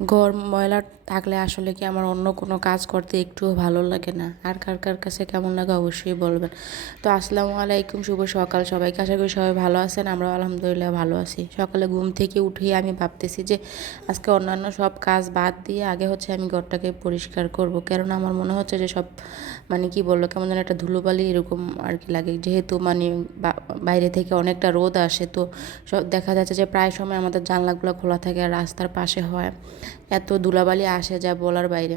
ঘর ময়লা থাকলে আসলে কি আমার অন্য কোনো কাজ করতে একটুও ভালো লাগে না। আর কার কার কাছে কেমন লাগে অবশ্যই বলবেন। তো আসসালামু আলাইকুম, শুভ সকাল সবাইকে। আশা করি সবাই ভালো আছেন, আমরা আলহামদুলিল্লাহ ভালো আছি। সকালে ঘুম থেকে উঠেই আমি ভাবতেছি যে আজকে অন্যান্য সব কাজ বাদ দিয়ে আগে হচ্ছে আমি ঘরটাকে পরিষ্কার করব, কেননা আমার মনে হচ্ছে যে সব মানে কি বলবো, কেমন যেন একটা ধুলোবালি এরকম আর কি লাগে। যেহেতু মানে বাইরে থেকে অনেকটা রোদ আসে, তো সব দেখা যাচ্ছে যে প্রায় সময় আমাদের জানলাগুলো খোলা থাকে আর রাস্তার পাশে হয়, এত ধুলাবালি আসে যা বলার বাইরে।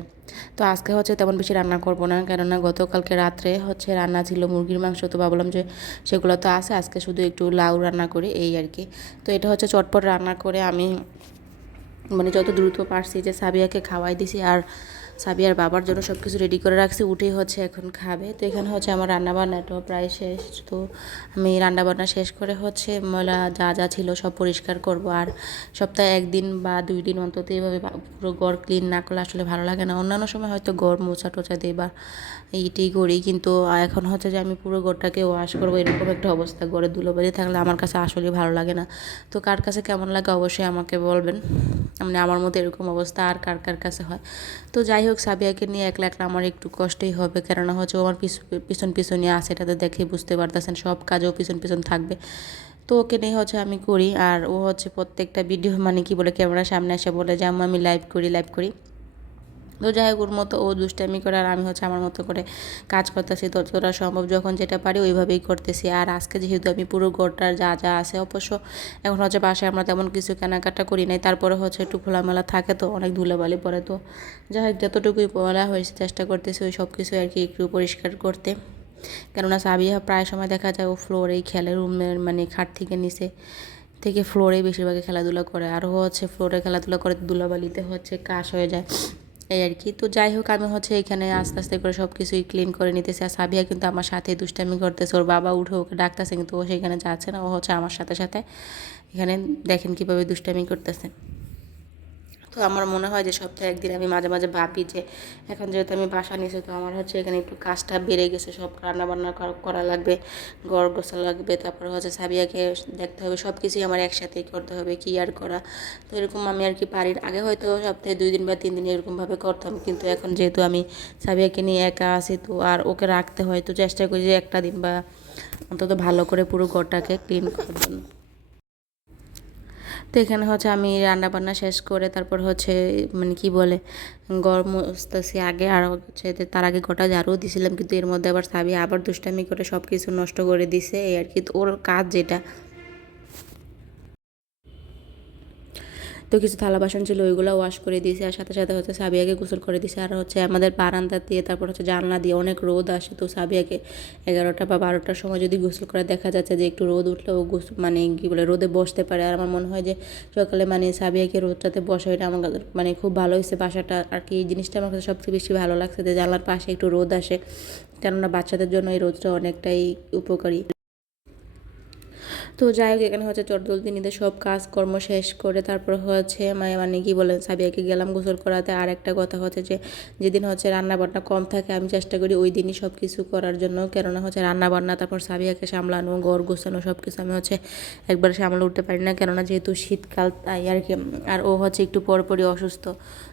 তো আজকে হচ্ছে তেমন বেশি রান্না করব না, কেননা গতকালকে রাত্রে হচ্ছে রান্না ছিল মুরগির মাংস, তো ভাবলাম যে সেগুলো তো আছে, আজকে শুধু একটু লাউ রান্না করি এই আর কি। তো এটা হচ্ছে চটপট রান্না করে আমি মানে যত দ্রুত পারছি যে সাবিয়াকে খাওয়াই দিছি, আর সাবিয়ার বাবার জন্য সব কিছু রেডি করে রাখছি, উঠেই হচ্ছে এখন খাবে। তো এখানে হচ্ছে আমার রান্নাবান্নাটাও প্রায় শেষ। তো আমি রান্নাবান্না শেষ করে হচ্ছে ময়লা যা যা ছিল সব পরিষ্কার করব। আর সপ্তাহে একদিন বা 2 দিন অন্তত এভাবে পুরো ঘর ক্লিন না করলে আসলে ভালো লাগে না। অন্যান্য সময় হয়তো ঘর মোছা টোছা দিই বা এইটাই করি, কিন্তু এখন হচ্ছে যে আমি পুরো ঘরটাকে ওয়াশ করবো, এরকম একটা অবস্থা। ঘরে ধুলোবালি থাকলে আমার কাছে আসলে ভালো লাগে না। তো কার কাছে কেমন লাগে অবশ্যই আমাকে বলবেন, মানে আমার মতো এরকম অবস্থা আর কার কার কাছে হয়। তো যাই হোক, সাবিয়াকে নিয়ে একলা একলা আমার একটু কষ্টই হবে, কেননা হচ্ছে ও আমার পিছন পিছনই আছে, এটাতে দেখে বুঝতে পারতেছেন সব কাজও পিছন পিছন থাকবে। তো ওকে নিয়ে হচ্ছে আমি করি, আর ও হচ্ছে প্রত্যেকটা ভিডিও মানে কি বলে ক্যামেরার সামনে এসে বলে যে আম্মু আমি লাইভ করি লাইভ করি। তো যাই হোক, ওর মতো ও দুষ্টামি করে আর আমি হচ্ছে আমার মতো করে কাজ করতেছি, যতটা সম্ভব যখন যেটা পারি ওইভাবেই করতেছি। আর আজকে যেহেতু আমি পুরো ঘরটার যা যা আছে, অবশ্য এখন হচ্ছে বাসায় আমরা তেমন কিছু কেনাকাটা করি নাই, তারপরে হচ্ছে একটু খোলামেলা থাকে তো অনেক ধুলোবালি পড়ে। তো যাই হোক, যতটুকুই বলা হয়েছে চেষ্টা করতেছি ওই সব কিছু আর কি একটু পরিষ্কার করতে, কেননা সাবিয়া প্রায় সময় দেখা যায় ও ফ্লোরেই খেলে, রুমের মানে খাট থেকে নিচে থেকে ফ্লোরেই বেশিরভাগই খেলাধুলা করে, আর হচ্ছে ফ্লোরে খেলাধুলা করে ধুলাবালিতে হচ্ছে কাশ হয়ে যায় এই আর কি। তো যাই হোক, আমি হচ্ছে এখানে আস্তে আস্তে করে সব কিছুই ক্লিন করে নিতেছি। আর সাবিয়া কিন্তু আমার সাথে দুষ্টামি করতেছে, ওর বাবা উঠে ওকে ডাকতেছে কিন্তু ও সেখানে যাচ্ছে না, ও হচ্ছে আমার সাথে সাথে এখানে দেখেন কীভাবে দুষ্টামি করতেছে। তো আমার মনে হয় যে সপ্তাহে একদিন আমি মাঝে মাঝে ভাবি যে এখন যেহেতু আমি বাসা নিয়েছি, তো আমার হচ্ছে এখানে একটু কাজটা বেড়ে গেছে, সব রান্নাবান্না করা লাগবে, ঘর গোছা লাগবে, তারপরে হচ্ছে সাবিয়াকে দেখতে হবে, সব কিছুই আমার একসাথেই করতে হবে, কি আর করা। তো এরকম আমি আর কি পারি। আগে হয়তো সপ্তাহে 2 দিন বা 3 দিন এরকমভাবে করতাম, কিন্তু এখন যেহেতু আমি সাবিয়াকে নিয়ে একা আছি, তো আর ওকে রাখতে হয়, তো চেষ্টা করি যে একটা দিন বা অন্তত ভালো করে পুরো ঘরটাকে ক্লিন করার জন্য। তো এখানে হচ্ছে আমি রান্না বান্না শেষ করে তারপর হচ্ছে মানে কি বলে গরম মুছতেছি আগে, আর হচ্ছে তার আগে গোটা ঝাড়ু দিছিলাম, কিন্তু এর মধ্যে আবার সাবি আবার দুষ্টামি করে সব কিছু নষ্ট করে দিছে এই আর কি। তো ওর কাজ যেটা, তো কিছু থালা বাসন ছিল ওইগুলো ওয়াশ করে দিয়েছি, আর সাথে সাথে হচ্ছে সাবিয়াকে গোসল করে দিয়েছি। আর হচ্ছে আমাদের বারান্দা দিয়ে তারপর হচ্ছে জানলা দিয়ে অনেক রোদ আসে, তো সাবিয়াকে 11টা বা 12টার সময় যদি গোসল করে দেখা যাচ্ছে যে একটু রোদ উঠলে ও গোসল মানে কী বলে রোদে বসতে পারে। আর আমার মনে হয় যে সকালে মানে সাবিয়াকে রোদটাতে বসা, এটা আমার কাছে মানে খুব ভালো হয়েছে বাসাটা আর কি। এই জিনিসটা আমার কাছে সবচেয়ে বেশি ভালো লাগছে যে জানলার পাশে একটু রোদ আসে, কেননা বাচ্চাদের জন্য এই রোদটা অনেকটাই উপকারী। তো যাই হোক, এখানে হচ্ছে চটজলদি নিতে সব কাজকর্ম শেষ করে তারপর হচ্ছে মানে কি বলে সাবিয়াকে গেলাম গোসল করাতে। আর একটা কথা হচ্ছে যে যেদিন হচ্ছে রান্না বান্না কম থাকে আমি চেষ্টা করি ওই দিনই সব কিছু করার জন্য, কেননা হচ্ছে রান্না বান্না তারপর সাবিয়াকে সামলানো, ঘর গোছানো সব কিছু আমি হচ্ছে একবার সামলে উঠতে পারি না, কেননা যেহেতু শীতকাল তাই আর কি। আর ও হচ্ছে একটু পরপরই অসুস্থ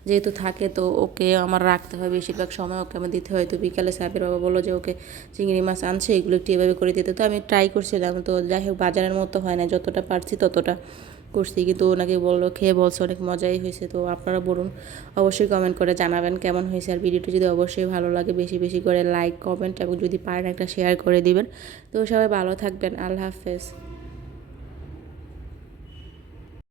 যেহেতু থাকে, তো ওকে আমার রাখতে হয় বেশিরভাগ সময়, ওকে আমার দিতে হয়। তো বিকালে সাবির বাবা বললো যে ওকে চিংড়ি মাছ আনছে, এগুলো একটু এভাবে করে দিতে। তো আমি ট্রাই করছিলাম, তো যাই হোক বাজারের মতো হয় না, যতটা পারছি ততটা করছি, কিন্তু ওনাকে বললো খেয়ে বলছে অনেক মজাই হয়েছে। তো আপনারা বলুন, অবশ্যই কমেন্ট করে জানাবেন কেমন হয়েছে। আর ভিডিওটি যদি অবশ্যই ভালো লাগে বেশি বেশি করে লাইক কমেন্ট এবং যদি পারেন একটা শেয়ার করে দিবেন। তো সবাই ভালো থাকবেন, আল্লাহ হাফেজ।